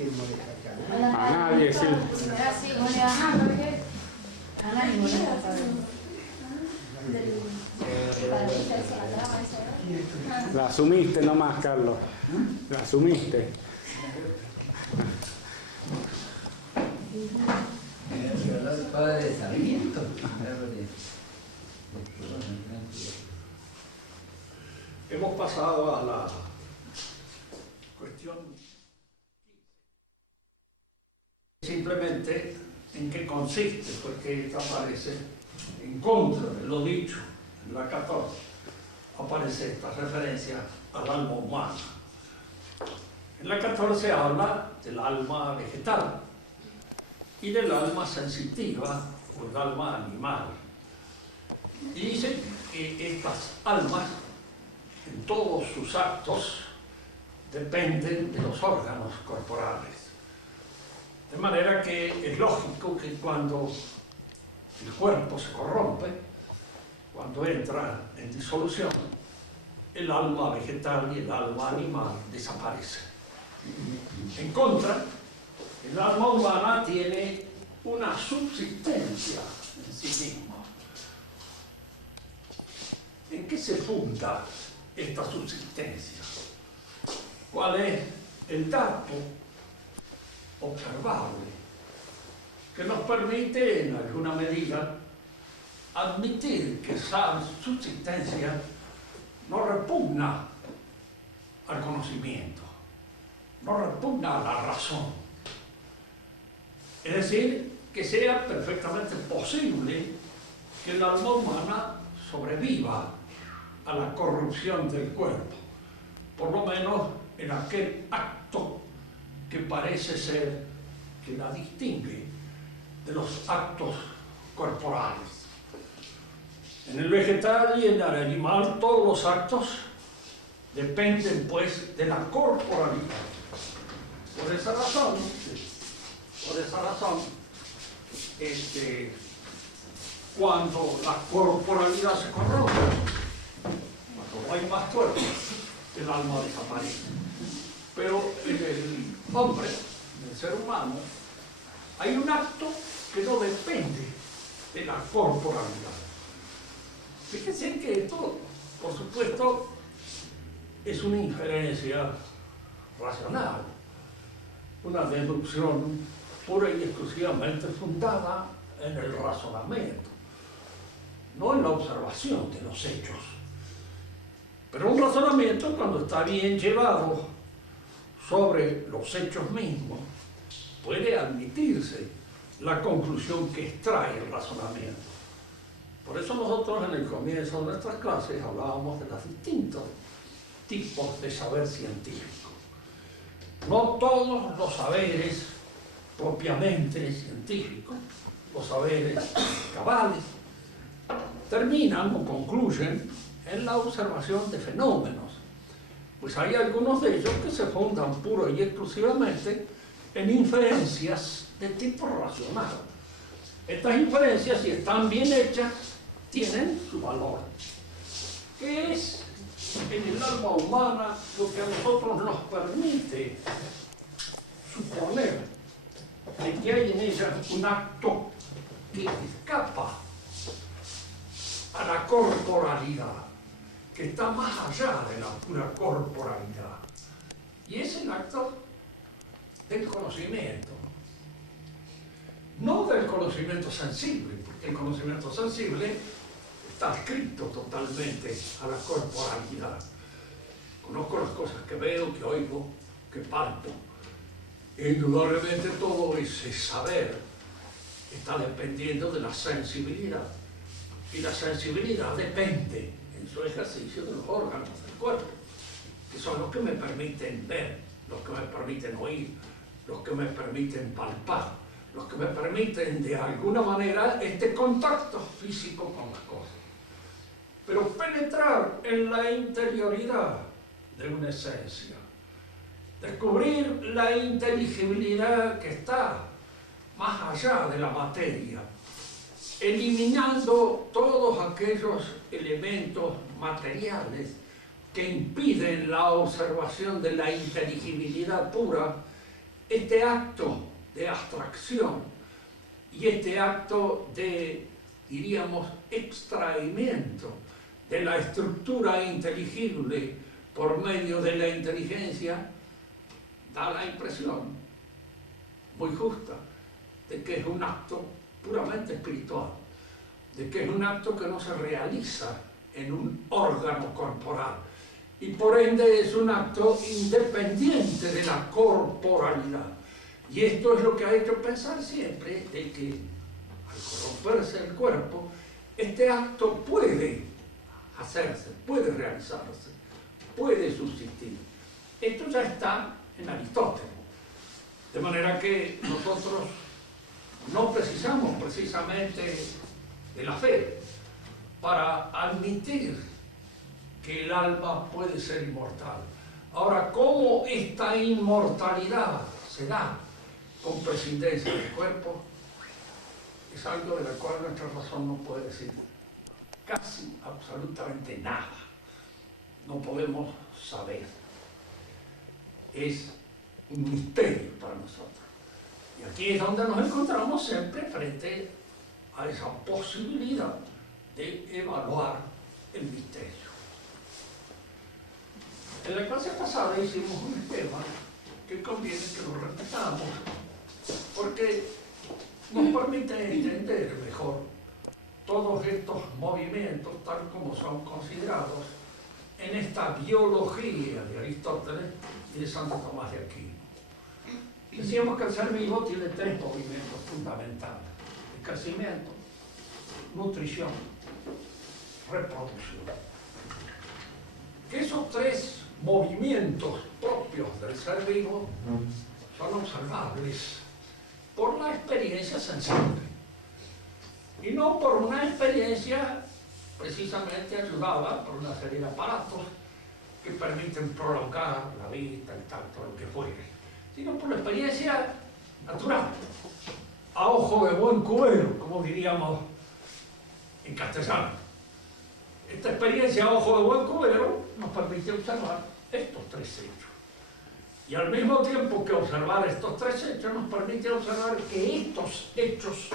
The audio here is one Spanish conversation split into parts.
quién molesta acá? A nadie, sí. A nadie molesta. La asumiste nomás, Carlos. La asumiste. Padre de Sarmiento. Hemos pasado a la cuestión simplemente en qué consiste, porque esta aparece en contra de lo dicho en la 14, aparece esta referencia al alma humana. En la 14 habla del alma vegetal y del alma sensitiva o el alma animal. Y dice que estas almas, en todos sus actos, dependen de los órganos corporales. De manera que es lógico que cuando el cuerpo se corrompe, cuando entra en disolución, el alma vegetal y el alma animal desaparecen. En contra, el alma humana tiene una subsistencia en sí misma. ¿En qué se funda esta subsistencia? ¿Cuál es el dato observable que nos permite, en alguna medida, admitir que esa subsistencia no repugna al conocimiento, no repugna a la razón? Es decir, que sea perfectamente posible que el alma humana sobreviva a la corrupción del cuerpo, por lo menos en aquel acto que parece ser que la distingue de los actos corporales. En el vegetal y en el animal todos los actos dependen pues de la corporalidad. Por esa razón, cuando la corporalidad se corrompe, cuando no hay más cuerpo, el alma desaparece. Pero en el hombre, en el ser humano, hay un acto que no depende de la corporalidad. Fíjense que esto, por supuesto, es una inferencia racional, una deducción pura y exclusivamente fundada en el razonamiento, no en la observación de los hechos. Pero un razonamiento, cuando está bien llevado sobre los hechos mismos, puede admitirse la conclusión que extrae el razonamiento. Por eso nosotros en el comienzo de nuestras clases hablábamos de los distintos tipos de saber científico. No todos los saberes propiamente científicos, los saberes cabales, terminan o concluyen en la observación de fenómenos, pues hay algunos de ellos que se fundan puro y exclusivamente en inferencias de tipo racional. Estas inferencias, si están bien hechas, tienen su valor, que es en el alma humana lo que a nosotros nos permite suponer de que hay en ella un acto que escapa a la corporalidad, que está más allá de la pura corporalidad, y es el acto del conocimiento, no del conocimiento sensible, porque el conocimiento sensible está adscrito totalmente a la corporalidad. Conozco las cosas que veo, que oigo, que palpo. Indudablemente todo ese saber está dependiendo de la sensibilidad, y la sensibilidad depende en su ejercicio de los órganos del cuerpo, que son los que me permiten ver, los que me permiten oír, los que me permiten palpar, los que me permiten de alguna manera este contacto físico con las cosas. Pero penetrar en la interioridad de una esencia, descubrir la inteligibilidad que está más allá de la materia, eliminando todos aquellos elementos materiales que impiden la observación de la inteligibilidad pura, este acto de abstracción y este acto de, diríamos, extraimiento de la estructura inteligible por medio de la inteligencia, da la impresión, muy justa, de que es un acto puramente espiritual, de que es un acto que no se realiza en un órgano corporal, y por ende es un acto independiente de la corporalidad. Y esto es lo que ha hecho pensar siempre de que al corromperse el cuerpo, este acto puede hacerse, puede realizarse, puede subsistir. Esto ya está en Aristóteles. De manera que nosotros no precisamos precisamente de la fe para admitir que el alma puede ser inmortal. Ahora, ¿cómo esta inmortalidad se da con prescindencia del cuerpo? Es algo de lo cual nuestra razón no puede decir casi absolutamente nada. No podemos saber. Es un misterio para nosotros. Y aquí es donde nos encontramos siempre frente a esa posibilidad de evaluar el misterio. En la clase pasada hicimos un esquema que conviene que lo repitamos, porque nos permite entender mejor todos estos movimientos tal como son considerados en esta biología de Aristóteles y de Santo Tomás de Aquino. Decíamos que el ser vivo tiene tres movimientos fundamentales: el crecimiento, nutrición, reproducción. Que esos tres movimientos propios del ser vivo son observables por la experiencia sensible y no por una experiencia precisamente ayudada por una serie de aparatos que permiten prolongar la vista, el tacto, lo que fuere, sino por la experiencia natural, a ojo de buen cubero, como diríamos en castellano. Esta experiencia a ojo de buen cubero nos permite observar estos tres hechos. Y al mismo tiempo que observar estos tres hechos, nos permite observar que estos hechos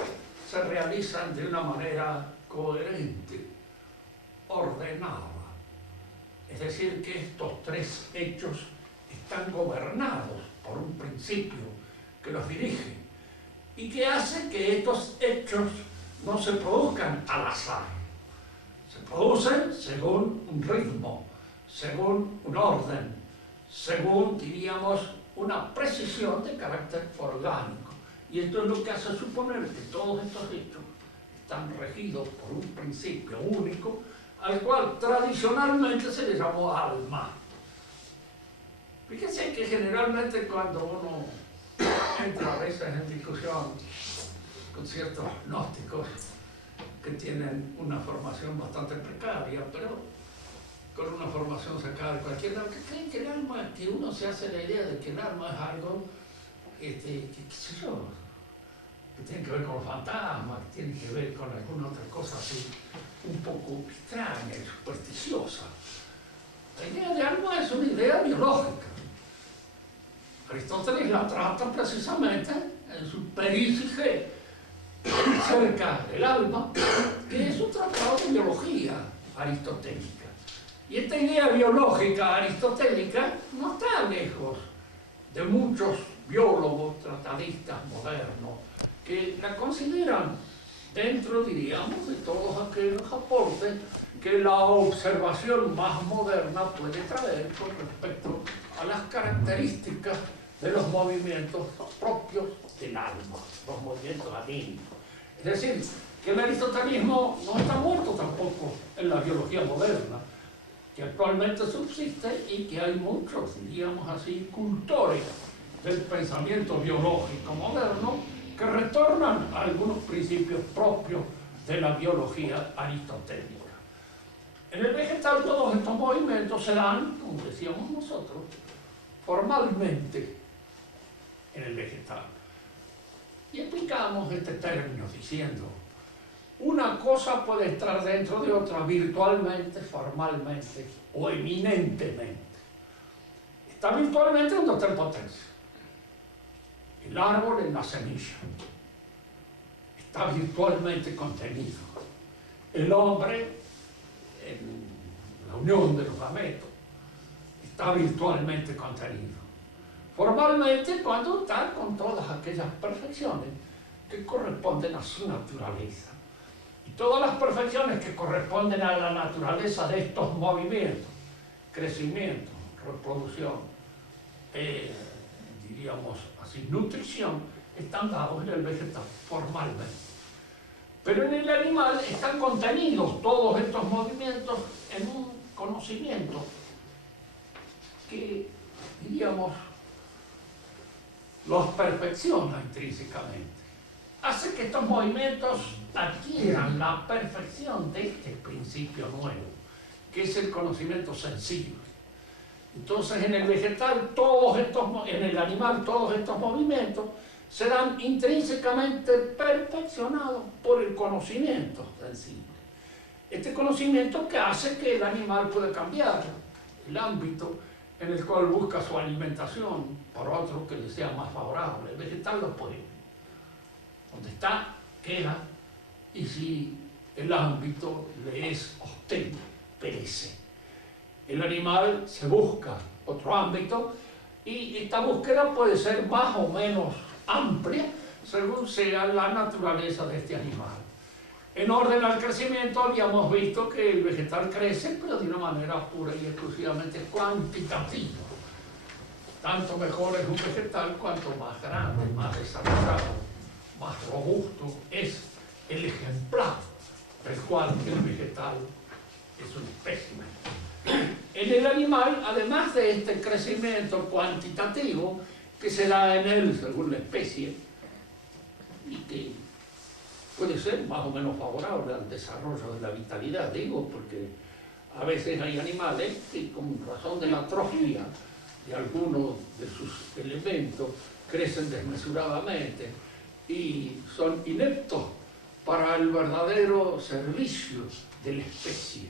se realizan de una manera coherente, ordenada. Es decir, que estos tres hechos están gobernados por un principio que los dirige y que hace que estos hechos no se produzcan al azar. Se producen según un ritmo, según un orden, según, diríamos, una precisión de carácter orgánico. Y esto es lo que hace suponer que todos estos hechos están regidos por un principio único, al cual tradicionalmente se le llamó alma. Fíjense que generalmente cuando uno entra a veces en discusión con ciertos gnósticos que tienen una formación bastante precaria, pero con una formación sacada de cualquier lado, que creen que el alma, que uno se hace la idea de que el alma es algo, qué sé yo, que tiene que ver con los fantasmas, que tiene que ver con alguna otra cosa así, un poco extraña y supersticiosa. La idea de alma es una idea biológica. Aristóteles la trata precisamente en su Perísige cerca del alma, que es un tratado de biología aristotélica. Y esta idea biológica aristotélica no está lejos de muchos biólogos tratadistas modernos que la consideran dentro, diríamos, de todos aquellos aportes que la observación más moderna puede traer con respecto a las características de los movimientos propios del alma, los movimientos anímicos. Es decir, que el aristotelismo no está muerto tampoco en la biología moderna, que actualmente subsiste y que hay muchos, diríamos así, cultores del pensamiento biológico moderno que retornan a algunos principios propios de la biología aristotélica. En el vegetal todos estos movimientos se dan, como decíamos nosotros, formalmente en el vegetal. Y explicamos este término diciendo: una cosa puede estar dentro de otra virtualmente, formalmente o eminentemente. Está virtualmente cuando está en potencia. El árbol en la semilla está virtualmente contenido. El hombre en la unión de los gametos está virtualmente contenido. Formalmente, cuando está con todas aquellas perfecciones que corresponden a su naturaleza. Y todas las perfecciones que corresponden a la naturaleza de estos movimientos, crecimiento, reproducción, diríamos así, nutrición, están dados en el vegetal formalmente. Pero en el animal están contenidos todos estos movimientos en un conocimiento que, diríamos, los perfecciona intrínsecamente. Hace que estos movimientos adquieran la perfección de este principio nuevo, que es el conocimiento sensible. Entonces, en el vegetal, en el animal, todos estos movimientos serán intrínsecamente perfeccionados por el conocimiento sensible. Este conocimiento que hace que el animal pueda cambiar el ámbito en el cual busca su alimentación por otro que le sea más favorable. El vegetal lo puede. Donde está, queda, y si el ámbito le es hostil, perece. El animal se busca otro ámbito y esta búsqueda puede ser más o menos amplia según sea la naturaleza de este animal. En orden al crecimiento habíamos visto que el vegetal crece, pero de una manera pura y exclusivamente cuantitativa. Tanto mejor es un vegetal cuanto más grande, más desarrollado, más robusto es el ejemplar del cual el vegetal es un espécimen. En el animal, además de este crecimiento cuantitativo que se da en él según la especie y que puede ser más o menos favorable al desarrollo de la vitalidad, digo, porque a veces hay animales que con razón de la atrofia de algunos de sus elementos crecen desmesuradamente y son ineptos para el verdadero servicio de la especie.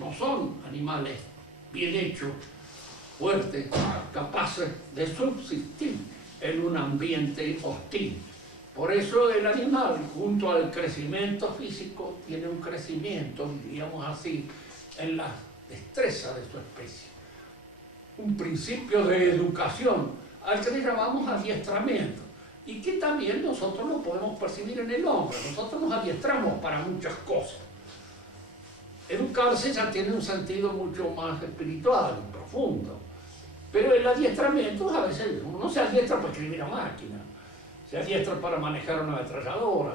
No son animales bien hechos, fuertes, capaces de subsistir en un ambiente hostil. Por eso el animal, junto al crecimiento físico, tiene un crecimiento, diríamos así, en la destreza de su especie. Un principio de educación, al que le llamamos adiestramiento, y que también nosotros lo podemos percibir en el hombre. Nosotros nos adiestramos para muchas cosas. Educarse ya tiene un sentido mucho más espiritual, profundo. Pero el adiestramiento, a veces uno no se adiestra para escribir a máquina, se adiestra para manejar una ametralladora,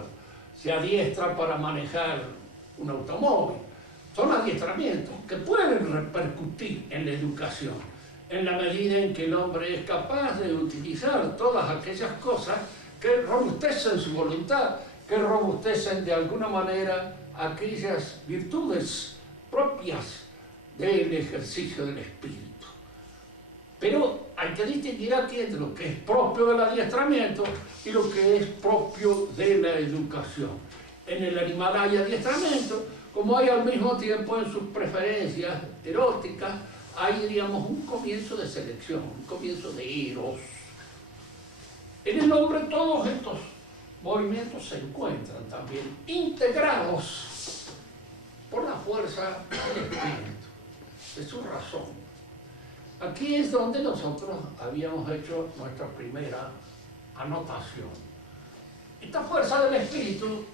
se adiestra para manejar un automóvil. Son adiestramientos que pueden repercutir en la educación, en la medida en que el hombre es capaz de utilizar todas aquellas cosas que robustecen su voluntad, que robustecen de alguna manera aquellas virtudes propias del ejercicio del espíritu. Pero hay que distinguir aquí entre lo que es propio del adiestramiento y lo que es propio de la educación. En el animal hay adiestramiento, como hay al mismo tiempo en sus preferencias eróticas, hay, diríamos, un comienzo de selección, un comienzo de eros. En el hombre todos estos movimientos se encuentran también integrados por la fuerza del espíritu, de su razón. Aquí es donde nosotros habíamos hecho nuestra primera anotación. Esta fuerza del espíritu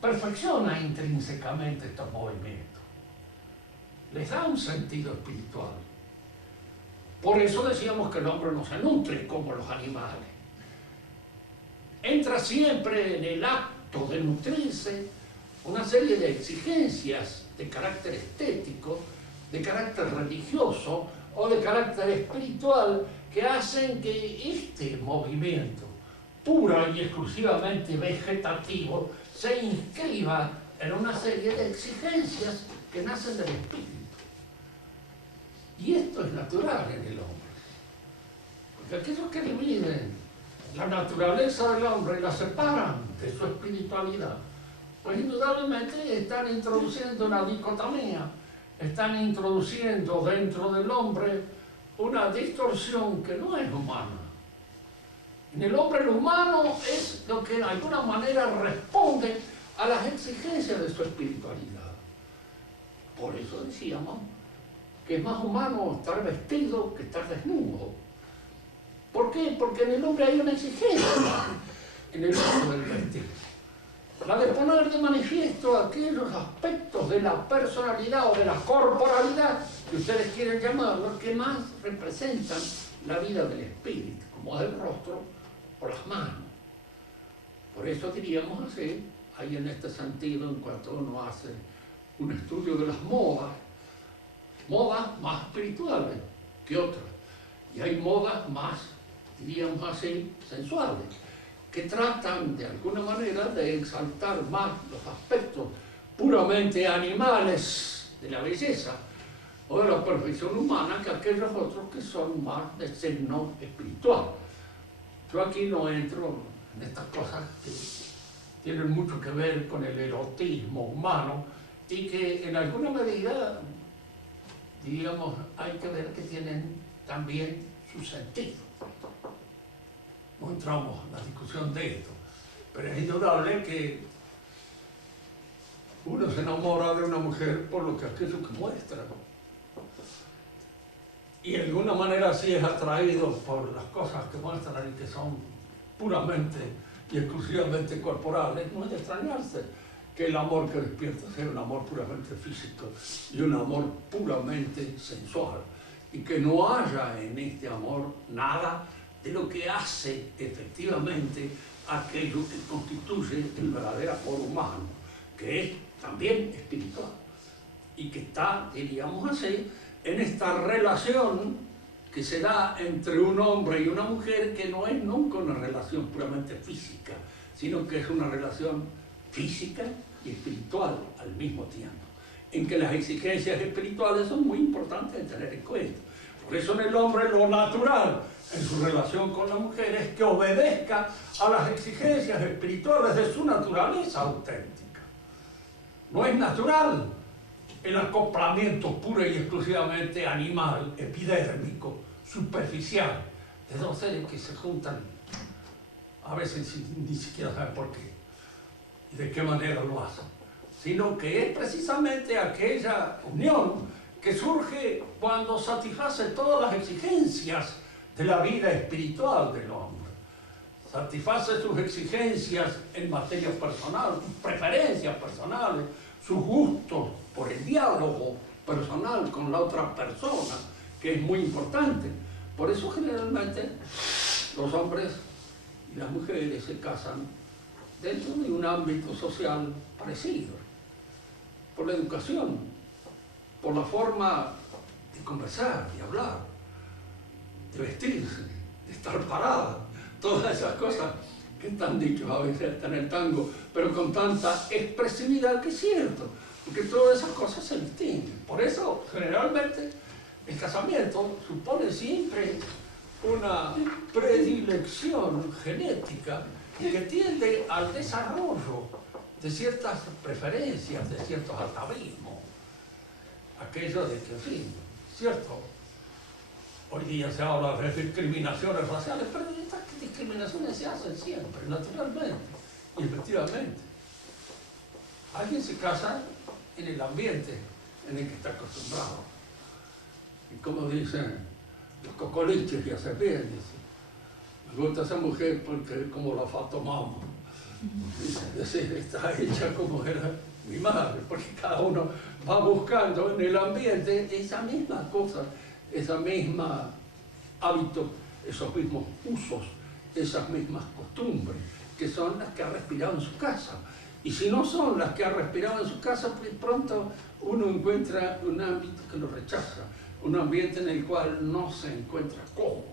perfecciona intrínsecamente estos movimientos, les da un sentido espiritual. Por eso decíamos que el hombre no se nutre como los animales. Entra siempre en el acto de nutrirse una serie de exigencias de carácter estético, de carácter religioso o de carácter espiritual que hacen que este movimiento pura y exclusivamente vegetativo se inscriba en una serie de exigencias que nacen del espíritu. Y esto es natural en el hombre. Porque aquellos que dividen la naturaleza del hombre y la separan de su espiritualidad, pues indudablemente están introduciendo una dicotomía, están introduciendo dentro del hombre una distorsión que no es humana. En el hombre lo humano es lo que de alguna manera responde a las exigencias de su espiritualidad. Por eso decíamos que es más humano estar vestido que estar desnudo. ¿Por qué? Porque en el hombre hay una exigencia en el uso del vestir. La de poner de manifiesto aquellos aspectos de la personalidad o de la corporalidad, que ustedes quieren llamarlo, que más representan la vida del espíritu, como el rostro o las manos. Por eso diríamos así, hay en este sentido, en cuanto uno hace un estudio de las modas más espirituales que otras, y hay modas más, diríamos así, sensuales, que tratan de alguna manera de exaltar más los aspectos puramente animales de la belleza o de la perfección humana que aquellos otros que son más de signo espiritual. Yo aquí no entro en estas cosas que tienen mucho que ver con el erotismo humano y que en alguna medida, diríamos, hay que ver que tienen también su sentido. No entramos en la discusión de esto, pero es indudable que uno se enamora de una mujer por lo que aquello que muestra. Y de alguna manera sí es atraído por las cosas que muestran y que son puramente y exclusivamente corporales. No es de extrañarse que el amor que despierta sea un amor puramente físico y un amor puramente sensual. Y que no haya en este amor nada de lo que hace efectivamente aquello que constituye el verdadero amor humano, que es también espiritual, y que está, diríamos así, en esta relación que se da entre un hombre y una mujer, que no es nunca una relación puramente física, sino que es una relación física y espiritual al mismo tiempo, en que las exigencias espirituales son muy importantes de tener en cuenta. Por eso en el hombre lo natural en su relación con la mujer es que obedezca a las exigencias espirituales de su naturaleza auténtica. No es natural el acoplamiento puro y exclusivamente animal, epidérmico, superficial, de dos seres que se juntan a veces ni siquiera saben por qué y de qué manera lo hacen, sino que es precisamente aquella unión que surge cuando satisface todas las exigencias de la vida espiritual del hombre. Satisface sus exigencias en materia personal, sus preferencias personales, sus gustos por el diálogo personal con la otra persona, que es muy importante. Por eso generalmente los hombres y las mujeres se casan dentro de un ámbito social parecido, por la educación, por la forma de conversar, de hablar, de vestirse, de estar parada, todas esas cosas que están dichas a veces hasta en el tango, pero con tanta expresividad que es cierto, porque todas esas cosas se distinguen. Por eso, generalmente, el casamiento supone siempre una predilección genética que tiende al desarrollo de ciertas preferencias, de ciertos atavismos. Aquello de que, en fin, cierto, hoy día se habla de discriminaciones raciales, pero estas discriminaciones se hacen siempre, naturalmente y efectivamente. Alguien se casa en el ambiente en el que está acostumbrado. Y como dicen los cocoliches, ya se ven, dicen, me gusta esa mujer porque es como la Fatomama. Es decir, está hecha como era mi madre, porque cada uno va buscando en el ambiente esa misma cosa, esa misma hábito, esos mismos usos, esas mismas costumbres, que son las que ha respirado en su casa. Y si no son las que ha respirado en su casa, pues pronto uno encuentra un ámbito que lo rechaza, un ambiente en el cual no se encuentra cómodo.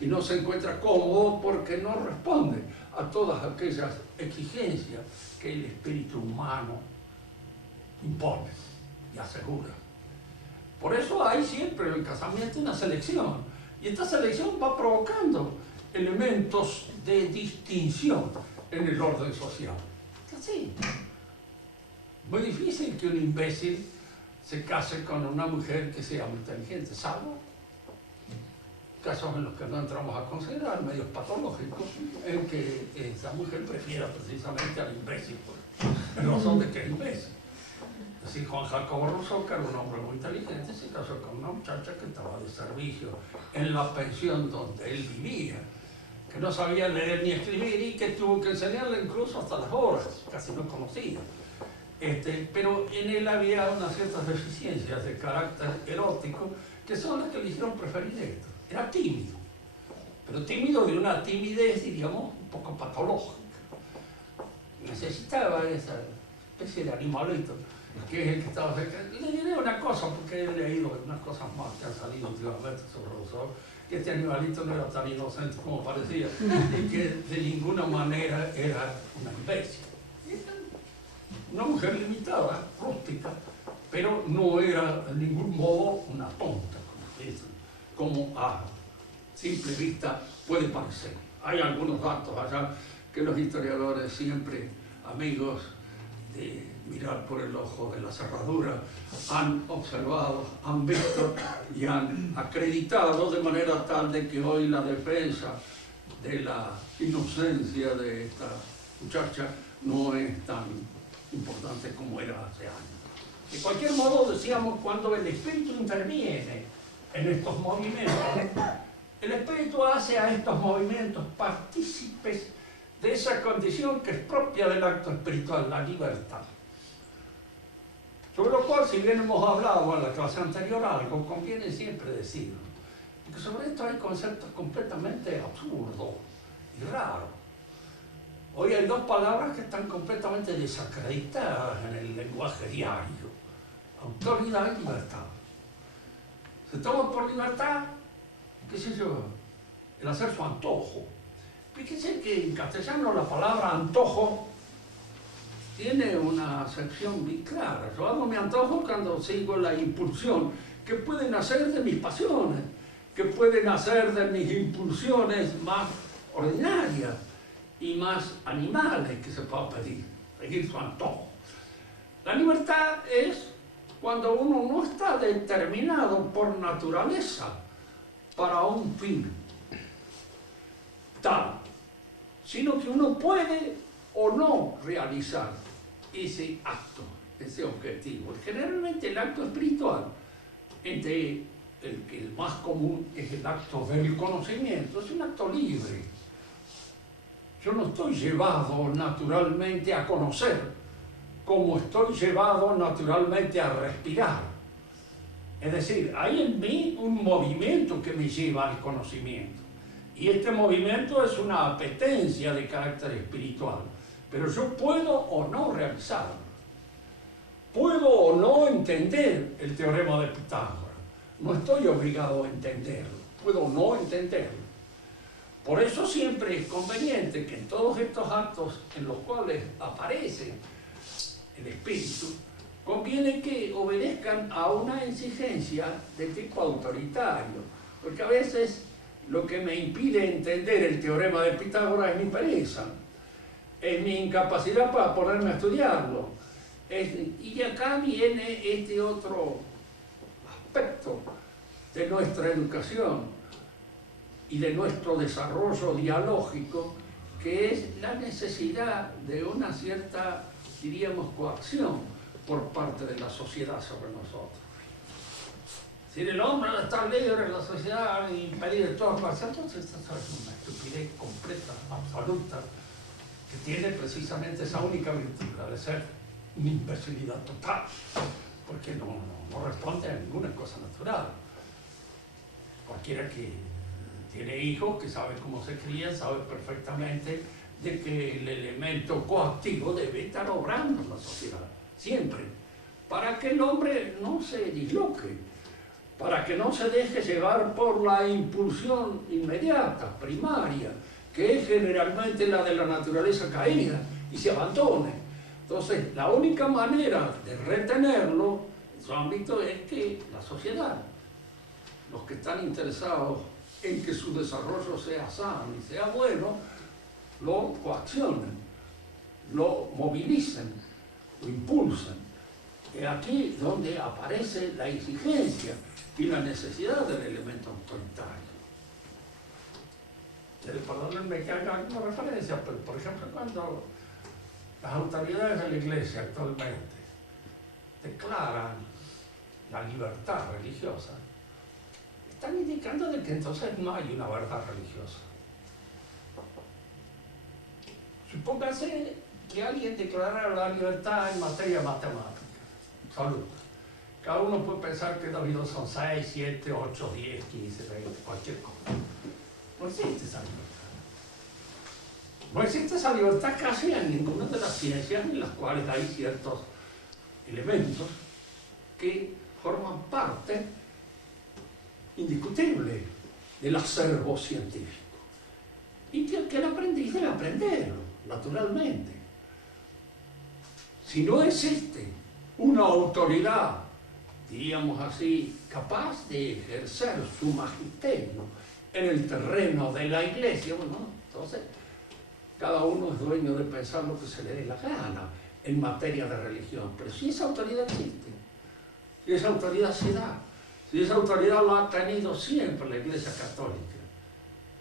Y no se encuentra cómodo porque no responde a todas aquellas exigencias que el espíritu humano impone y asegura. Por eso hay siempre en el casamiento una selección, y esta selección va provocando elementos de distinción en el orden social. Así. Muy difícil que un imbécil se case con una mujer que sea muy inteligente, salvo casos en los que no entramos a considerar, medios patológicos, en que esa mujer prefiera precisamente al imbécil, en razón de que es imbécil. Es decir, Juan Jacobo Rousseau, que era un hombre muy inteligente, se casó con una muchacha que estaba de servicio en la pensión donde él vivía, que no sabía leer ni escribir y que tuvo que enseñarle incluso hasta las horas, casi no conocía. Pero en él había unas ciertas deficiencias de carácter erótico que son las que le hicieron preferir esto. Era tímido, pero tímido de una timidez, diríamos, un poco patológica. Necesitaba esa especie de animalito, que es el que estaba cerca. Le diré una cosa, porque he leído unas cosas más que han salido últimamente sobre Rousseau, que este animalito no era tan inocente como parecía, y que de ninguna manera era una imbécil. Una mujer limitada, rústica, pero no era de ningún modo una tonta, como a simple vista puede parecer. Hay algunos datos allá que los historiadores, siempre amigos de mirar por el ojo de la cerradura, han observado, han visto y han acreditado de manera tal de que hoy la defensa de la inocencia de esta muchacha no es tan importante como era hace años. De cualquier modo, decíamos, cuando el espíritu interviene en estos movimientos, el espíritu hace a estos movimientos partícipes de esa condición que es propia del acto espiritual, la libertad. Sobre lo cual, si bien hemos hablado en la clase anterior algo, conviene siempre decirlo, porque sobre esto hay conceptos completamente absurdos y raros. Hoy hay dos palabras que están completamente desacreditadas en el lenguaje diario: autoridad y libertad. Se toma por libertad, qué sé yo, el hacer su antojo. Fíjense que en castellano la palabra antojo tiene una acepción muy clara. Yo hago mi antojo cuando sigo la impulsión que puede nacer de mis pasiones, que puede nacer de mis impulsiones más ordinarias y más animales que se pueda pedir, seguir su antojo. La libertad es cuando uno no está determinado por naturaleza para un fin tal, sino que uno puede o no realizar ese acto, ese objetivo. Generalmente el acto espiritual, entre el más común es el acto del conocimiento, es un acto libre. Yo no estoy llevado naturalmente a conocer, como estoy llevado naturalmente a respirar. Es decir, hay en mí un movimiento que me lleva al conocimiento. Y este movimiento es una apetencia de carácter espiritual. Pero yo puedo o no realizarlo. Puedo o no entender el teorema de Pitágoras. No estoy obligado a entenderlo. Puedo o no entenderlo. Por eso siempre es conveniente que en todos estos actos en los cuales aparece el espíritu, conviene que obedezcan a una exigencia de tipo autoritario, porque a veces lo que me impide entender el teorema de Pitágoras es mi pereza, es mi incapacidad para ponerme a estudiarlo. Y acá viene este otro aspecto de nuestra educación y de nuestro desarrollo dialógico, que es la necesidad de una cierta, diríamos, coacción por parte de la sociedad sobre nosotros. Si el hombre al estar libre en la sociedad y impedir todo para hacer, entonces esta es una estupidez completa, absoluta, que tiene precisamente esa única virtud, la de ser una imbecilidad total, porque no responde a ninguna cosa natural. Cualquiera que tiene hijos, que sabe cómo se crían, sabe perfectamente de que el elemento coactivo debe estar obrando en la sociedad, siempre, para que el hombre no se disloque, para que no se deje llevar por la impulsión inmediata, primaria, que es generalmente la de la naturaleza caída, y se abandone. Entonces, la única manera de retenerlo en su ámbito es que la sociedad, los que están interesados en que su desarrollo sea sano y sea bueno, lo coaccionen, lo movilicen, lo impulsen. Es aquí donde aparece la exigencia y la necesidad del elemento autoritario. Perdónenme que haga alguna referencia, pero por ejemplo cuando las autoridades de la Iglesia actualmente declaran la libertad religiosa, están indicando de que entonces no hay una verdad religiosa. Supóngase que alguien declarara la libertad en materia matemática, absoluta. Cada uno puede pensar que 2 y 2 son 6, 7, 8, 10, 15, 20, cualquier cosa. No existe esa libertad. No existe esa libertad casi en ninguna de las ciencias en las cuales hay ciertos elementos que forman parte indiscutible del acervo científico. Y que el aprendiz debe aprenderlo, naturalmente. Si no existe una autoridad, diríamos así, capaz de ejercer su magisterio en el terreno de la Iglesia, bueno, entonces cada uno es dueño de pensar lo que se le dé la gana en materia de religión. Pero si esa autoridad existe, si esa autoridad se da, si esa autoridad lo ha tenido siempre la Iglesia Católica,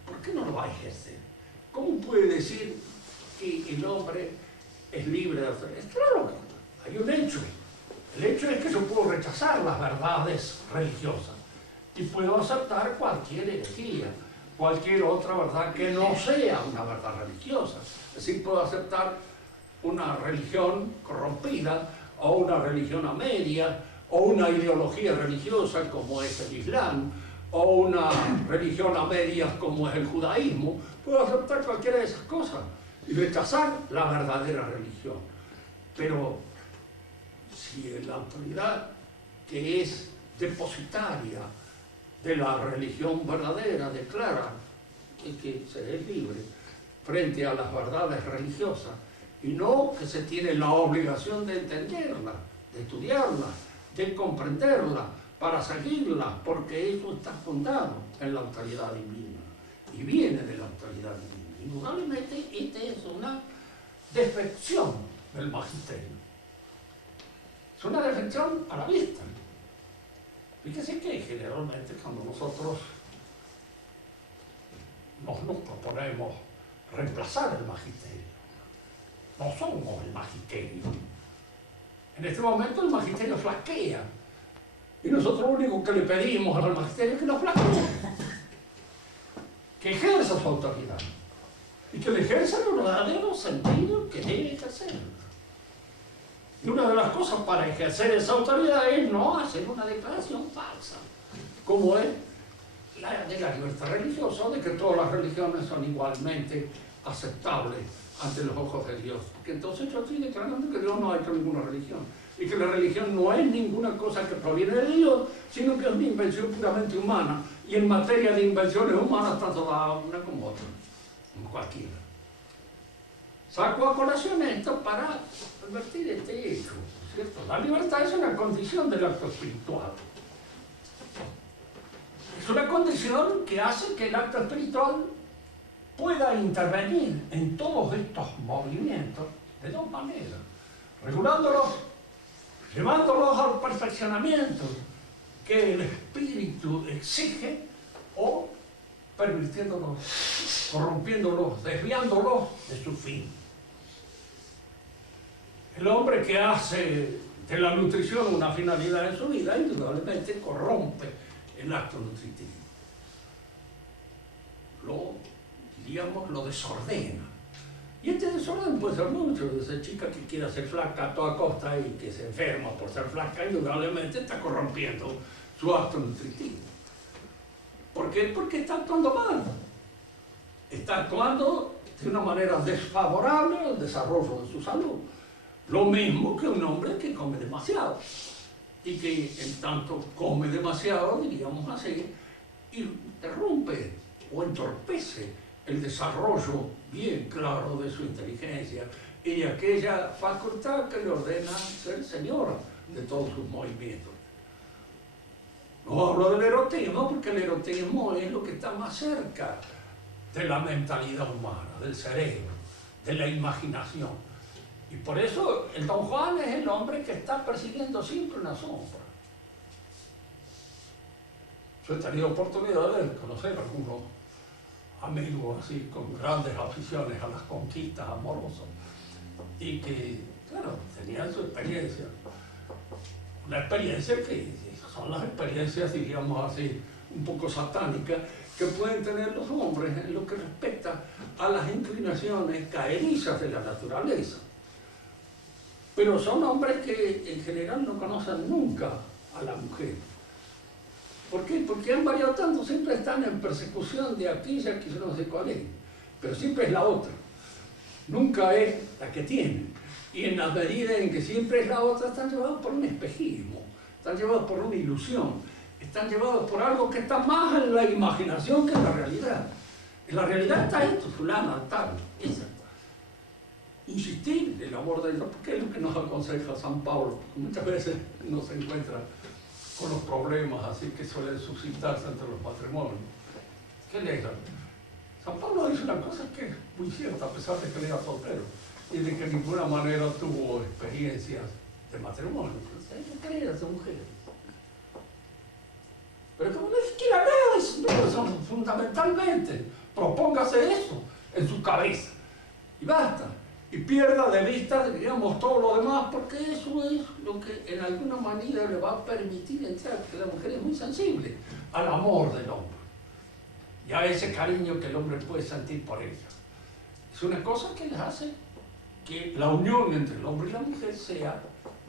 ¿por qué no lo va a ejercer? ¿Cómo puede decir que el hombre es libre de autoridad? Es claro que hay un hecho. El hecho es que yo puedo rechazar las verdades religiosas y puedo aceptar cualquier herejía, cualquier otra verdad que no sea una verdad religiosa. Es decir, puedo aceptar una religión corrompida o una religión a media o una ideología religiosa como es el Islam o una religión a medias como es el judaísmo. Puedo aceptar cualquiera de esas cosas y rechazar la verdadera religión. Pero si la autoridad que es depositaria de la religión verdadera declara que se es libre frente a las verdades religiosas y no que se tiene la obligación de entenderla, de estudiarla, de comprenderla para seguirla, porque eso está fundado en la autoridad divina y viene de la autoridad divina. Indudablemente esta es una defección del magisterio. Es una defección a la vista. Fíjese que generalmente cuando nosotros nos proponemos reemplazar el magisterio, no somos el magisterio. En este momento el magisterio flaquea y nosotros lo único que le pedimos al magisterio es que no flaquee, que ejerza su autoridad y que le ejerza en el verdadero sentido que debe ejercer. Y una de las cosas para ejercer esa autoridad es no hacer una declaración falsa, como es la de la libertad religiosa, de que todas las religiones son igualmente aceptables ante los ojos de Dios. Que entonces yo estoy declarando que Dios no ha hecho ninguna religión y que la religión no es ninguna cosa que proviene de Dios, sino que es una invención puramente humana. Y en materia de invenciones humanas, tanto la una como otra, como cualquiera. Saco a colación esto para advertir este hecho, ¿cierto? La libertad es una condición del acto espiritual. Es una condición que hace que el acto espiritual pueda intervenir en todos estos movimientos de dos maneras, regulándolos, llevándolos al perfeccionamiento que el espíritu exige o pervirtiéndolos, corrompiéndolos, desviándolos de su fin. El hombre que hace de la nutrición una finalidad en su vida, indudablemente corrompe el acto nutritivo. Lo desordena. Y este desorden puede ser mucho. Esa chica que quiere ser flaca a toda costa y que se enferma por ser flaca, indudablemente está corrompiendo su acto nutritivo. ¿Por qué? Porque está actuando mal. Está actuando de una manera desfavorable al desarrollo de su salud. Lo mismo que un hombre que come demasiado. Y que en tanto come demasiado, diríamos así, interrumpe o entorpece el desarrollo bien claro de su inteligencia y de aquella facultad que le ordena ser señora de todos sus movimientos. No hablo del erotismo porque el erotismo es lo que está más cerca de la mentalidad humana, del cerebro, de la imaginación. Y por eso el Don Juan es el hombre que está persiguiendo siempre una sombra. Yo he tenido oportunidad de conocer amigo así con grandes aficiones a las conquistas amorosas y que, claro, tenían su experiencia. Una experiencia que son las experiencias, diríamos así, un poco satánicas que pueden tener los hombres en lo que respecta a las inclinaciones caerizas de la naturaleza. Pero son hombres que en general no conocen nunca a la mujer. ¿Por qué? Porque han variado tanto, siempre están en persecución de aquella que yo no sé cuál es, pero siempre es la otra, nunca es la que tienen. Y en la medida en que siempre es la otra, están llevados por un espejismo, están llevados por una ilusión, están llevados por algo que está más en la imaginación que en la realidad. En la realidad está esto, fulana, tal, esa. Insistir en el amor de Dios, porque es lo que nos aconseja San Pablo, porque muchas veces no se encuentra con los problemas así que suelen suscitarse entre los matrimonios. ¿Qué le digan? San Pablo dice una cosa que es muy cierta, a pesar de que él era soltero y de que de ninguna manera tuvo experiencias de matrimonio. Entonces, hay que creer a esa mujer. Pero como no es que la lea, eso fundamentalmente, propóngase eso en su cabeza y basta. Y pierda de vista, digamos, todo lo demás, porque eso es lo que en alguna manera le va a permitir entrar, porque la mujer es muy sensible al amor del hombre y a ese cariño que el hombre puede sentir por ella. Es una cosa que les hace que la unión entre el hombre y la mujer sea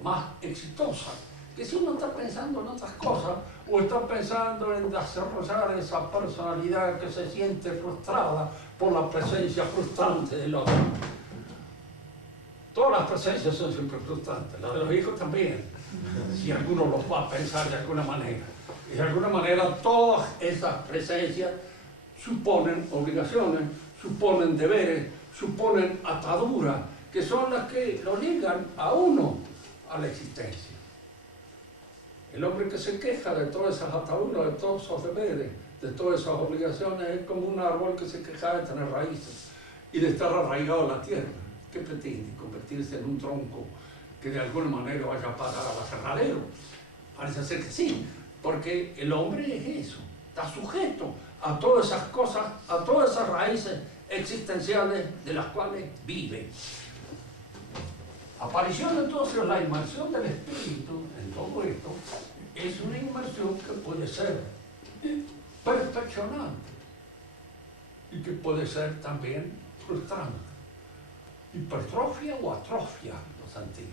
más exitosa, que si uno está pensando en otras cosas o está pensando en desarrollar esa personalidad que se siente frustrada por la presencia frustrante del otro. Todas las presencias son siempre frustrantes, las de los hijos también, si alguno los va a pensar de alguna manera. Y de alguna manera todas esas presencias suponen obligaciones, suponen deberes, suponen ataduras, que son las que lo ligan a uno a la existencia. El hombre que se queja de todas esas ataduras, de todos esos deberes, de todas esas obligaciones, es como un árbol que se queja de tener raíces y de estar arraigado a la tierra. ¿Qué pretende? ¿Convertirse en un tronco que de alguna manera vaya a parar al aserradero? Parece ser que sí, porque el hombre es eso, está sujeto a todas esas cosas, a todas esas raíces existenciales de las cuales vive. Aparición entonces, la inmersión del espíritu en todo esto es una inmersión que puede ser perfeccionante y que puede ser también frustrante. Hipertrofia o atrofia los sentidos.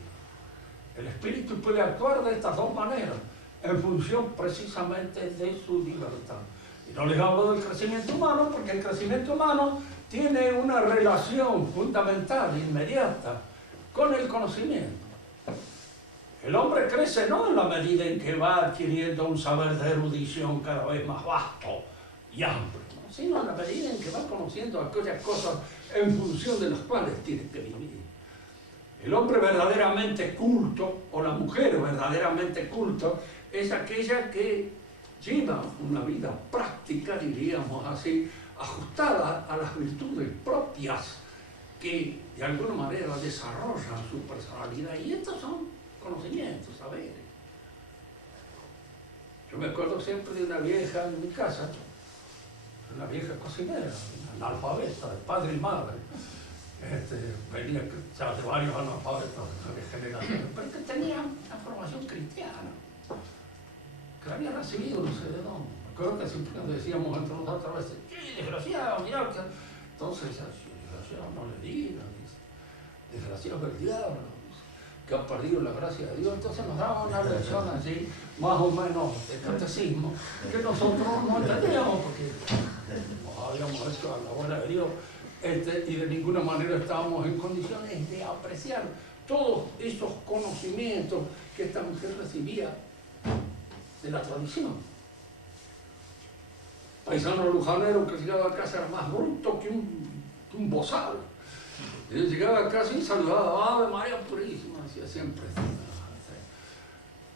El espíritu puede actuar de estas dos maneras en función precisamente de su libertad. Y no les hablo del crecimiento humano porque el crecimiento humano tiene una relación fundamental, inmediata, con el conocimiento. El hombre crece no en la medida en que va adquiriendo un saber de erudición cada vez más vasto y amplio, sino en la medida en que va conociendo aquellas cosas en función de las cuales tiene que vivir. El hombre verdaderamente culto, o la mujer verdaderamente culto, es aquella que lleva una vida práctica, diríamos así, ajustada a las virtudes propias que de alguna manera desarrollan su personalidad. Y estos son conocimientos, saberes. Yo me acuerdo siempre de una vieja en mi casa, una vieja cocinera, una analfabeta, de padre y madre. Venía ya de varios analfabetas de generaciones, pero que tenía una formación cristiana, que la había recibido no sé de dónde. Me acuerdo que siempre nos decíamos entre nosotros a veces, ¡qué desgraciado! Mirá que... Entonces, desgraciado no le digan, desgraciado es el diablo, que ha perdido la gracia de Dios. Entonces nos daban una lección así, más o menos de catecismo, que nosotros no entendíamos porque nos habíamos hecho a la buena de Dios, y de ninguna manera estábamos en condiciones de apreciar todos esos conocimientos que esta mujer recibía de la tradición. Paisano lujanero que llegaba a casa era más bruto que un bozal. Él llegaba a casa y saludaba, ¡Ave María Purísima! Decía siempre.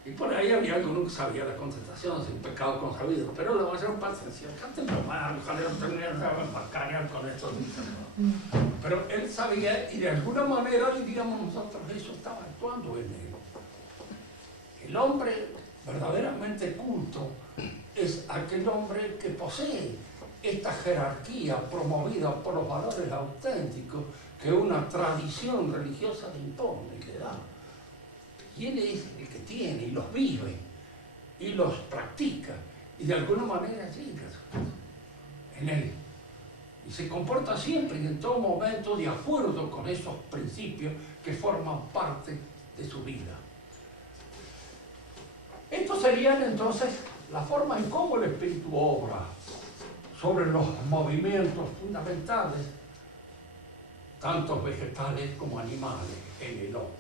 Y por ahí había alguno que sabía la contestación, sin pecado consabido, pero la mayor parte decía, cánteme mal, lujanero, terminaron bacanear con esto. Pero él sabía, y de alguna manera, diríamos nosotros, eso estaba actuando en él. El hombre verdaderamente culto es aquel hombre que posee esta jerarquía promovida por los valores auténticos que una tradición religiosa le impone y le da. Y él es el que tiene y los vive y los practica y de alguna manera llega en él. Y se comporta siempre y en todo momento de acuerdo con esos principios que forman parte de su vida. Estos serían entonces la forma en cómo el espíritu obra sobre los movimientos fundamentales, tanto vegetales como animales, en el hombre.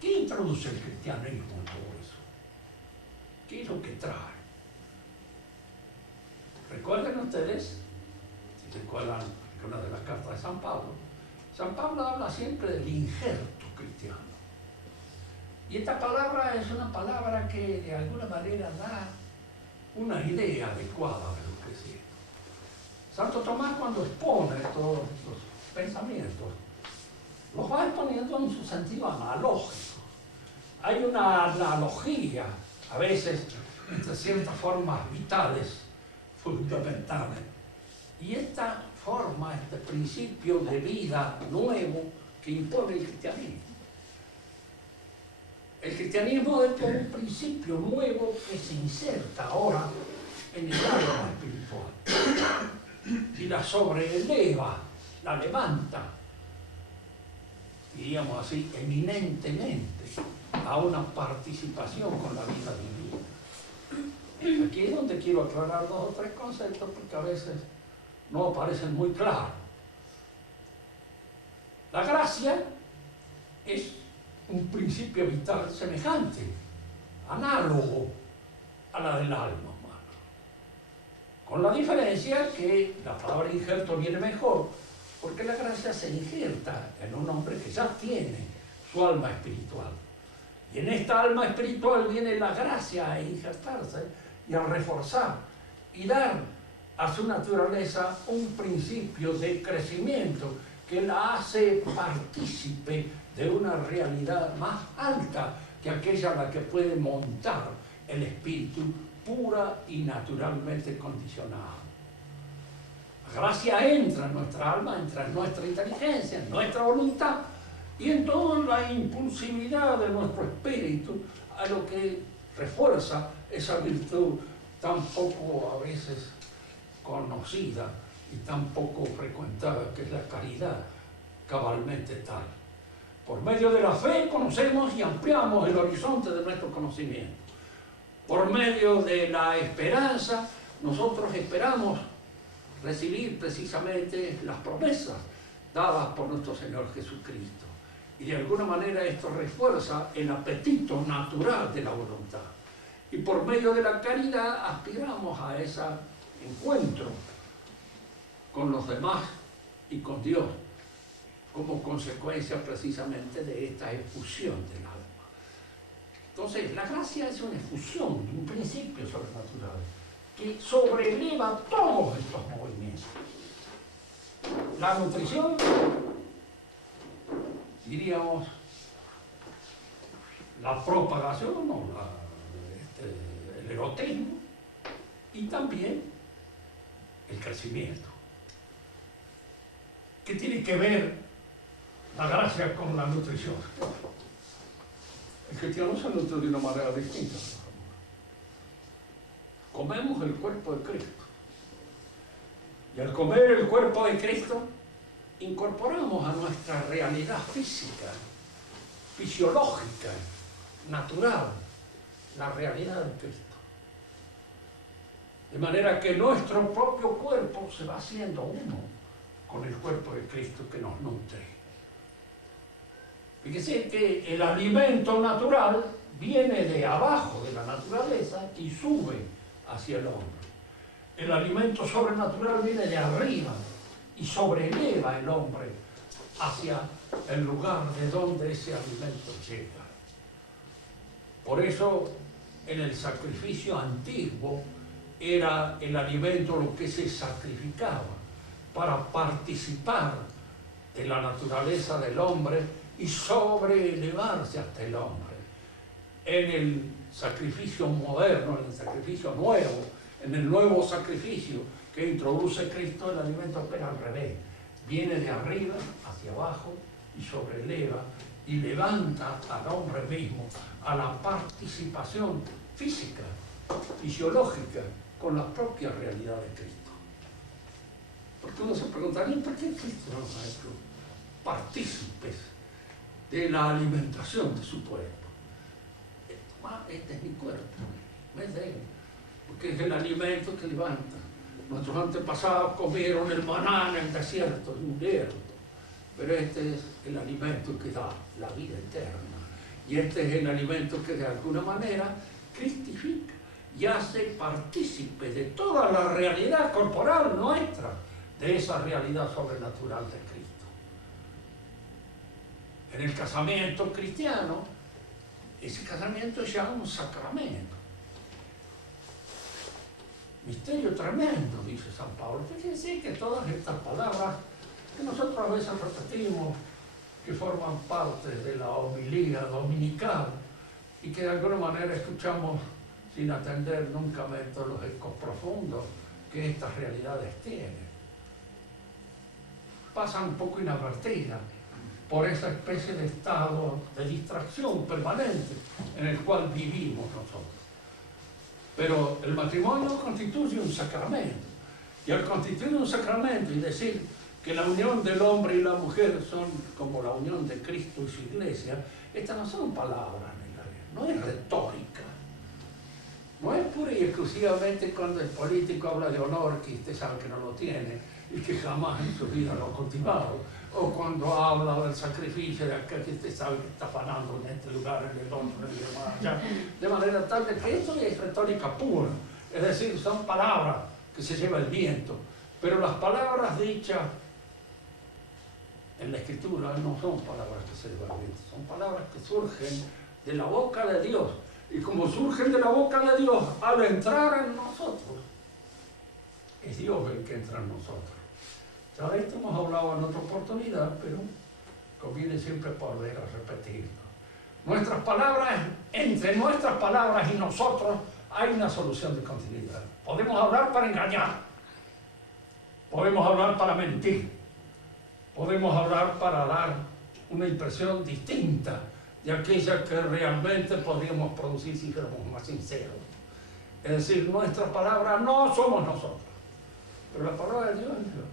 ¿Qué introduce el cristianismo en todo eso? ¿Qué es lo que trae? ¿Recuerden ustedes? Si recuerdan alguna de las cartas de San Pablo habla siempre del injerto cristiano. Y esta palabra es una palabra que de alguna manera da una idea adecuada de lo que es esto. Santo Tomás, cuando expone todos estos pensamientos, los va exponiendo en su sentido analógico. Hay una analogía, a veces, entre ciertas formas vitales fundamentales. Y esta forma, este principio de vida nuevo que impone el cristianismo. El cristianismo es como un principio nuevo que se inserta ahora en el alma espiritual y la sobreeleva, la levanta, diríamos así, eminentemente a una participación con la vida divina. Aquí es donde quiero aclarar 2 o 3 conceptos porque a veces no parecen muy claros. La gracia es un principio vital semejante, análogo a la del alma humana. Con la diferencia que la palabra injerto viene mejor, porque la gracia se injerta en un hombre que ya tiene su alma espiritual. Y en esta alma espiritual viene la gracia a injertarse y a reforzar y dar a su naturaleza un principio de crecimiento que la hace partícipe de una realidad más alta que aquella a la que puede montar el espíritu pura y naturalmente condicionada. La gracia entra en nuestra alma, entra en nuestra inteligencia, en nuestra voluntad y en toda la impulsividad de nuestro espíritu, a lo que refuerza esa virtud tan poco a veces conocida y tan poco frecuentada, que es la caridad, cabalmente tal. Por medio de la fe conocemos y ampliamos el horizonte de nuestro conocimiento. Por medio de la esperanza, nosotros esperamos recibir precisamente las promesas dadas por nuestro Señor Jesucristo. Y de alguna manera esto refuerza el apetito natural de la voluntad. Y por medio de la caridad aspiramos a ese encuentro con los demás y con Dios, como consecuencia precisamente de esta efusión del alma. Entonces, la gracia es una efusión de un principio sobrenatural que sobreleva todos estos movimientos. La nutrición, diríamos, la propagación, el erotismo y también el crecimiento. ¿Qué tiene que ver la gracia con la nutrición? El cristiano se nutre de una manera distinta. Comemos el cuerpo de Cristo. Y al comer el cuerpo de Cristo, incorporamos a nuestra realidad física, fisiológica, natural, la realidad de Cristo. De manera que nuestro propio cuerpo se va haciendo uno con el cuerpo de Cristo que nos nutre. Fíjese que el alimento natural viene de abajo de la naturaleza y sube hacia el hombre. El alimento sobrenatural viene de arriba y sobreleva el hombre hacia el lugar de donde ese alimento llega. Por eso, en el sacrificio antiguo, era el alimento lo que se sacrificaba para participar de la naturaleza del hombre y sobreelevarse hasta el hombre. En el sacrificio moderno, en el sacrificio nuevo, En el nuevo sacrificio que introduce Cristo, el alimento opera al revés. Viene de arriba hacia abajo y sobreleva y levanta al hombre mismo a la participación física, fisiológica, con la propia realidad de Cristo. Porque uno se preguntaría, ¿por qué Cristo nos ha hecho partícipes de la alimentación de su cuerpo? Este es mi cuerpo, es de él, porque es el alimento que levanta. Nuestros antepasados comieron el maná en el desierto y murieron, pero este es el alimento que da la vida eterna, y este es el alimento que de alguna manera cristifica y hace partícipe de toda la realidad corporal nuestra, de esa realidad sobrenatural de Cristo. En el casamiento cristiano, ese casamiento es ya un sacramento. Misterio tremendo, dice San Pablo. Fíjense que todas estas palabras que nosotros a veces repetimos, que forman parte de la homilía dominical y que de alguna manera escuchamos sin atender nunca los ecos profundos que estas realidades tienen, pasan un poco inadvertidas por esa especie de estado de distracción permanente en el cual vivimos nosotros. Pero el matrimonio constituye un sacramento, y al constituir un sacramento y decir que la unión del hombre y la mujer son como la unión de Cristo y su iglesia, estas no son palabras, no es retórica, no es pura y exclusivamente cuando el político habla de honor, que usted sabe que no lo tiene y que jamás en su vida lo ha cultivado, o cuando habla del sacrificio de aquel que usted sabe que está afanando en este lugar, en el otro, en el demás, allá, de manera tal de que esto es retórica pura, es decir, son palabras que se lleva el viento, pero las palabras dichas en la Escritura no son palabras que se llevan el viento, son palabras que surgen de la boca de Dios, y como surgen de la boca de Dios, al entrar en nosotros, es Dios el que entra en nosotros. Ya de esto hemos hablado en otra oportunidad, pero conviene siempre volver a repetirlo. Nuestras palabras, entre nuestras palabras y nosotros, hay una solución de continuidad. Podemos hablar para engañar, podemos hablar para mentir, podemos hablar para dar una impresión distinta de aquella que realmente podríamos producir si fuéramos más sinceros. Es decir, nuestras palabras no somos nosotros, pero la palabra de Dios es Dios.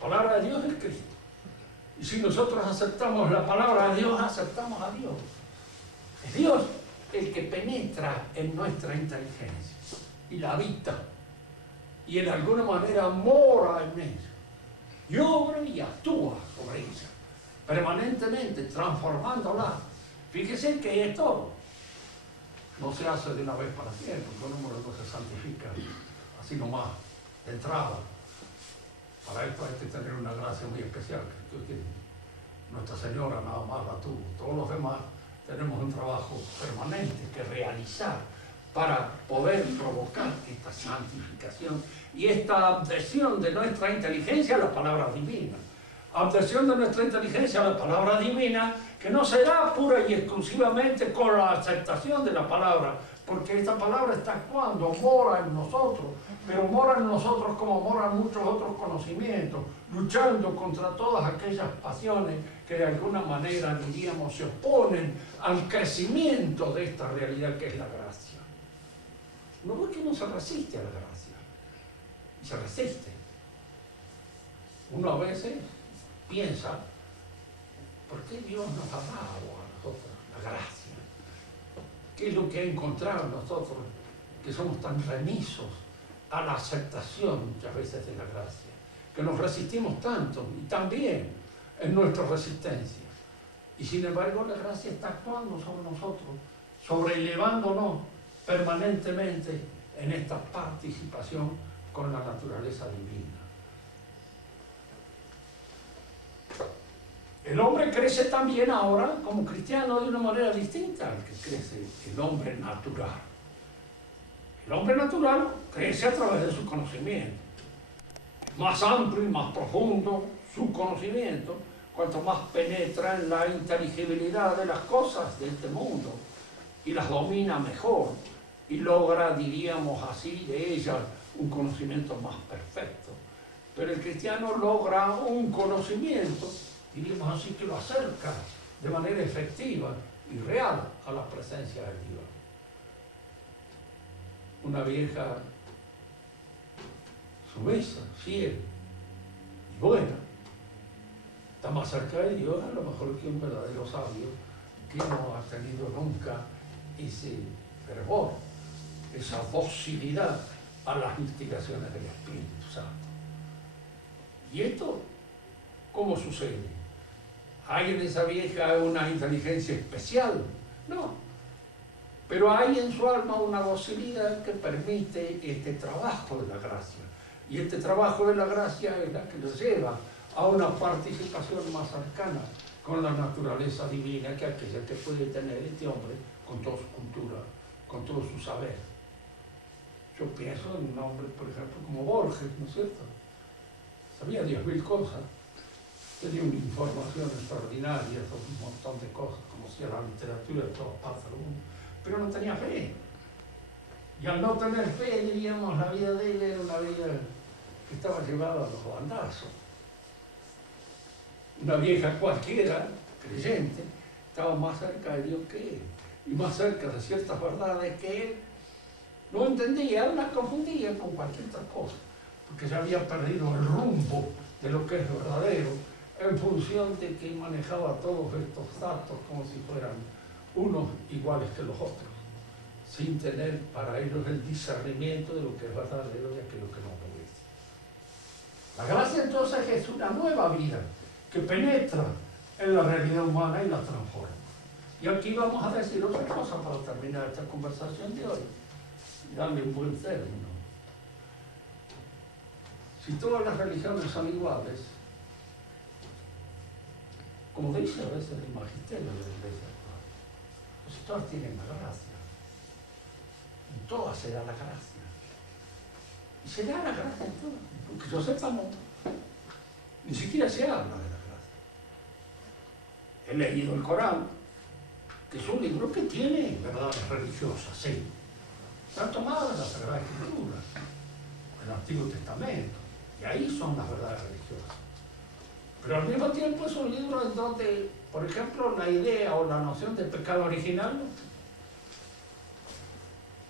La palabra de Dios es Cristo. Y si nosotros aceptamos la palabra de Dios, aceptamos a Dios. Es Dios el que penetra en nuestra inteligencia y la habita, y en alguna manera mora en ella, y obra y actúa sobre ella, permanentemente transformándola. Fíjese que esto no se hace de una vez para siempre, no se santifica así nomás, de entrada. Para esto hay que tener una gracia muy especial, que Nuestra Señora nada más la tuvo. Todos los demás tenemos un trabajo permanente que realizar para poder provocar esta santificación y esta adhesión de nuestra inteligencia a la palabra divina. Adhesión de nuestra inteligencia a la palabra divina, que no se da pura y exclusivamente con la aceptación de la palabra, porque esta palabra está actuando, mora en nosotros, pero mora en nosotros como moran muchos otros conocimientos, luchando contra todas aquellas pasiones que de alguna manera, diríamos, se oponen al crecimiento de esta realidad que es la gracia. No es que no se resiste a la gracia, se resiste. Uno a veces piensa, ¿por qué Dios nos ha dado a nosotros la gracia? ¿Qué es lo que ha encontrado en nosotros que somos tan remisos a la aceptación muchas veces de la gracia? Que nos resistimos tanto y también en nuestra resistencia. Y sin embargo la gracia está actuando sobre nosotros, sobrelevándonos permanentemente en esta participación con la naturaleza divina. El hombre crece también ahora como cristiano de una manera distinta al que crece el hombre natural. El hombre natural crece a través de su conocimiento. Más amplio y más profundo su conocimiento, cuanto más penetra en la inteligibilidad de las cosas de este mundo y las domina mejor y y logra, diríamos así, de ella un conocimiento más perfecto. Pero el cristiano logra un conocimiento, diríamos así, que lo acerca de manera efectiva y real a la presencia de Dios. Una vieja sumisa, fiel y buena está más cerca de Dios a lo mejor que un verdadero sabio que no ha tenido nunca ese fervor, esa docilidad a las instigaciones del Espíritu Santo. ¿Y esto cómo sucede? ¿Hay en esa vieja una inteligencia especial? No. Pero hay en su alma una docilidad que permite este trabajo de la gracia. Y este trabajo de la gracia es la que nos lleva a una participación más cercana con la naturaleza divina que aquella que puede tener este hombre con toda su cultura, con todo su saber. Yo pienso en un hombre, por ejemplo, como Borges, ¿no es cierto? Sabía 10.000 cosas, tenía una información extraordinaria sobre un montón de cosas, conocía la literatura de todas partes del mundo, pero no tenía fe. Y al no tener fe, diríamos, la vida de él era una vida que estaba llevada a los bandazos. Una vieja cualquiera, creyente, estaba más cerca de Dios que él, y más cerca de ciertas verdades que él no entendía, él las confundía con cualquier otra cosa, porque ya había perdido el rumbo de lo que es verdadero, en función de que manejaba todos estos datos como si fueran unos iguales que los otros, sin tener para ellos el discernimiento de lo que es verdadero y aquello que no lo es. La gracia entonces es una nueva vida que penetra en la realidad humana y la transforma. Y aquí vamos a decir otra cosa para terminar esta conversación de hoy y darle un buen término. Si todas las religiones son iguales, como dice a veces el magisterio de la Iglesia, pues todas tienen la gracia, en todas se da la gracia, y se da la gracia en todas, porque yo sepa no, ni siquiera se habla de la gracia. He leído el Corán, que es un libro que tiene verdades religiosas, sí, están tomadas de la Sagrada Escritura, del Antiguo Testamento, y ahí son las verdades religiosas. Pero al mismo tiempo es un libro en donde, por ejemplo, la idea o la noción de pecado original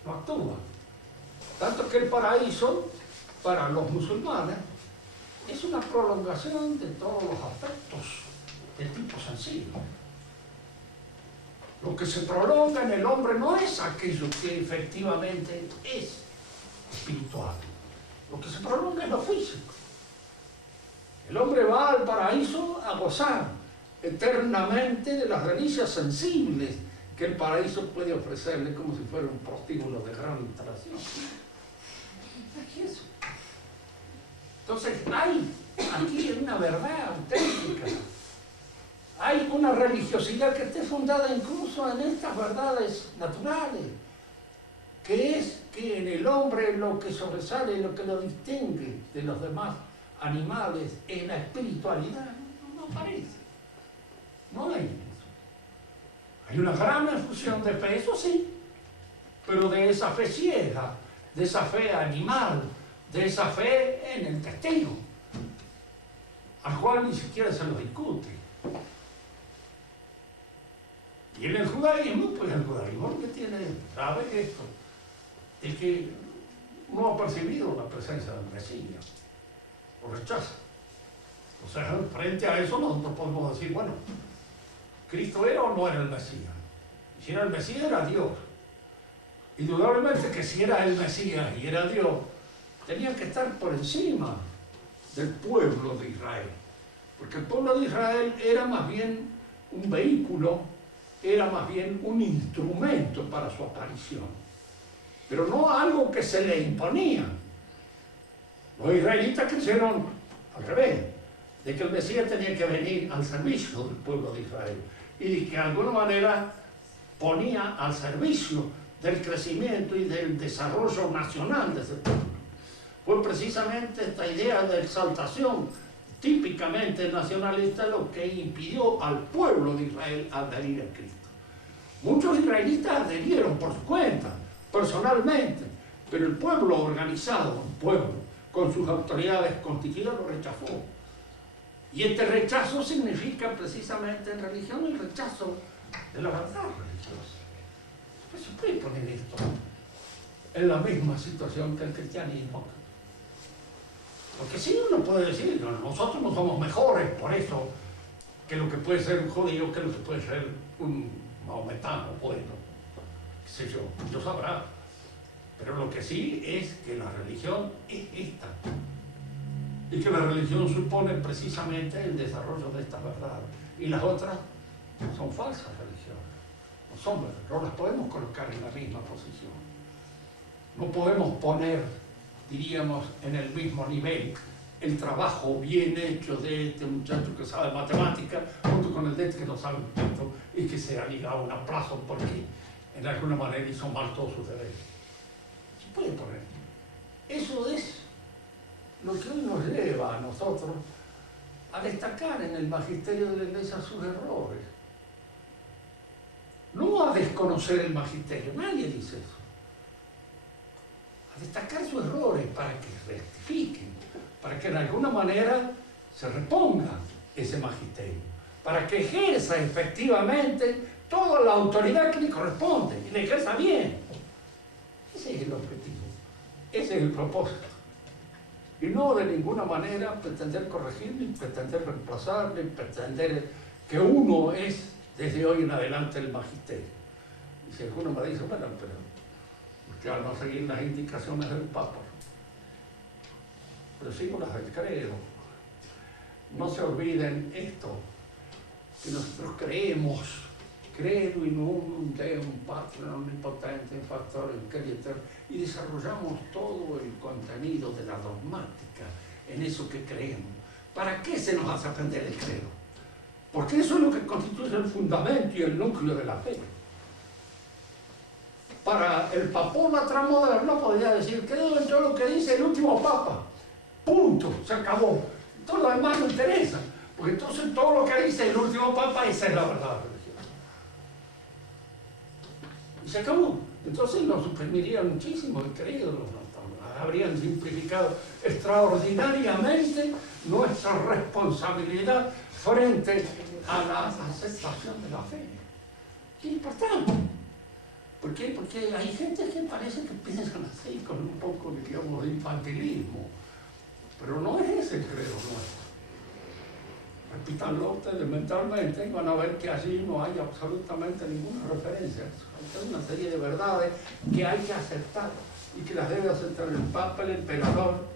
no actúa. Tanto que el paraíso, para los musulmanes, es una prolongación de todos los aspectos de tipo sencillo. Lo que se prolonga en el hombre no es aquello que efectivamente es espiritual. Lo que se prolonga es lo físico. El hombre va al paraíso a gozar eternamente de las delicias sensibles que el paraíso puede ofrecerle como si fuera un prostíbulo de gran instalación. ¿Qué es eso? Entonces hay aquí una verdad auténtica. Hay una religiosidad que esté fundada incluso en estas verdades naturales, que es que en el hombre lo que sobresale, lo que lo distingue de los demás animales es la espiritualidad. No parece. No hay eso. Hay una gran efusión de fe, eso sí, pero de esa fe ciega, de esa fe animal, de esa fe en el testigo, al cual ni siquiera se lo discute. Y en el judaísmo, pues el judaísmo lo que tiene grave es esto, es que no ha percibido la presencia del Mesías, lo rechaza. O sea, frente a eso nosotros podemos decir, bueno, ¿Cristo era o no era el Mesías? Y si era el Mesías, era Dios. Indudablemente que si era el Mesías y era Dios, tenía que estar por encima del pueblo de Israel. Porque el pueblo de Israel era más bien un vehículo, era más bien un instrumento para su aparición. Pero no algo que se le imponía. Los israelitas creyeron al revés, de que el Mesías tenía que venir al servicio del pueblo de Israel y que de alguna manera ponía al servicio del crecimiento y del desarrollo nacional de ese pueblo. Fue precisamente esta idea de exaltación típicamente nacionalista lo que impidió al pueblo de Israel adherir a Cristo. Muchos israelitas adherieron por su cuenta, personalmente, pero el pueblo organizado, el pueblo, con sus autoridades constituidas, lo rechazó. Y este rechazo significa precisamente en religión el rechazo de la verdad religiosa. Pues se puede poner esto en la misma situación que el cristianismo. Porque sí, uno puede decir, no, nosotros no somos mejores por eso que lo que puede ser un judío, que lo que puede ser un maometano, bueno, qué sé yo, Dios sabrá. Pero lo que sí es que la religión es esta. Y que la religión supone precisamente el desarrollo de estas verdades. Y las otras son falsas religiones. No son verdades, no las podemos colocar en la misma posición. No podemos poner, diríamos, en el mismo nivel el trabajo bien hecho de este muchacho que sabe matemática junto con el de este que no sabe un pito y que se ha ligado a un aplazo porque en alguna manera hizo mal todos sus deberes. Se puede poner. Eso es lo que hoy nos lleva a nosotros a destacar en el magisterio de la Iglesia sus errores. No a desconocer el magisterio, nadie dice eso. A destacar sus errores para que rectifiquen, para que de alguna manera se reponga ese magisterio, para que ejerza efectivamente toda la autoridad que le corresponde y le ejerza bien. Ese es el objetivo, ese es el propósito. Y no de ninguna manera pretender corregir, ni pretender reemplazar, ni pretender que uno es desde hoy en adelante el magisterio. Y si alguno me dice, bueno, pero usted al no seguir las indicaciones del Papa, pero sigo las del credo. No se olviden esto, que nosotros creemos, credo in unum Deum Patrum omnipotente, factor increator, y desarrollamos todo el contenido de la dogmática en eso que creemos. ¿Para qué se nos hace aprender el credo? Porque eso es lo que constituye el fundamento y el núcleo de la fe. Para el papólatra moderno podría decir, creo en todo lo que dice el último papa. Punto, se acabó. Todo lo demás no interesa, porque entonces todo lo que dice el último papa, esa es la verdad religiosa. Y se acabó. Entonces nos suprimiría muchísimo el credo, habrían simplificado extraordinariamente nuestra responsabilidad frente a la aceptación de la fe. Es importante. ¿Por qué? Porque hay gente que parece que piensan así, con un poco, digamos, de infantilismo. Pero no es ese el credo nuestro. Repítanlo ustedes mentalmente y van a ver que allí no hay absolutamente ninguna referencia a eso. Hay una serie de verdades que hay que aceptar y que las debe aceptar el Papa, el Emperador,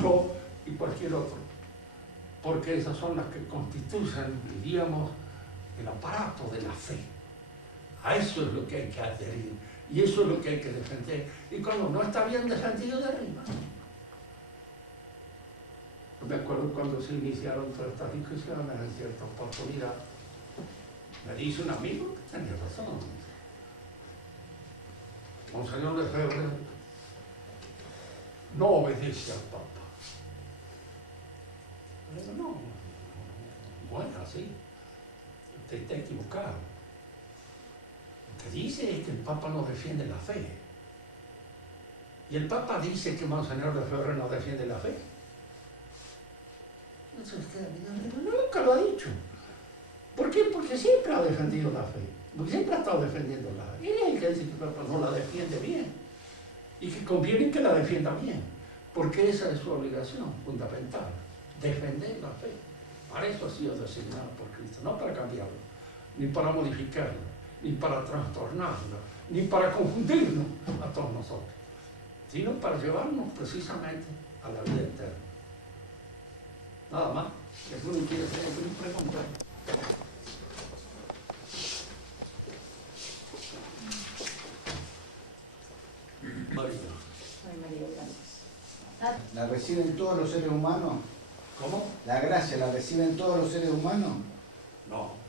yo y cualquier otro. Porque esas son las que constituyen, diríamos, el aparato de la fe. A eso es lo que hay que adherir y eso es lo que hay que defender. Y cuando no está bien defendido, de arriba. Me acuerdo cuando se iniciaron todas estas discusiones en cierta oportunidad, me dice un amigo que tenía razón. Monseñor Lefebvre no obedece al Papa. Le digo, no es así. Usted está equivocado. Lo que dice es que el Papa no defiende la fe. Y el Papa dice que Monseñor Lefebvre no defiende la fe. Nunca lo ha dicho. ¿Por qué? Porque siempre ha defendido la fe. Porque siempre ha estado defendiendo la fe. Él es el que dice que el Papa no la defiende bien. Y que conviene que la defienda bien. Porque esa es su obligación fundamental. Defender la fe. Para eso ha sido designado por Cristo. No para cambiarlo. Ni para modificarlo. Ni para trastornarlo. Ni para confundirnos a todos nosotros. Sino para llevarnos precisamente a la vida eterna. Nada más. Si alguno quiere hacer alguna pregunta. María. ¿La reciben todos los seres humanos? ¿Cómo? ¿La gracia la reciben todos los seres humanos? No.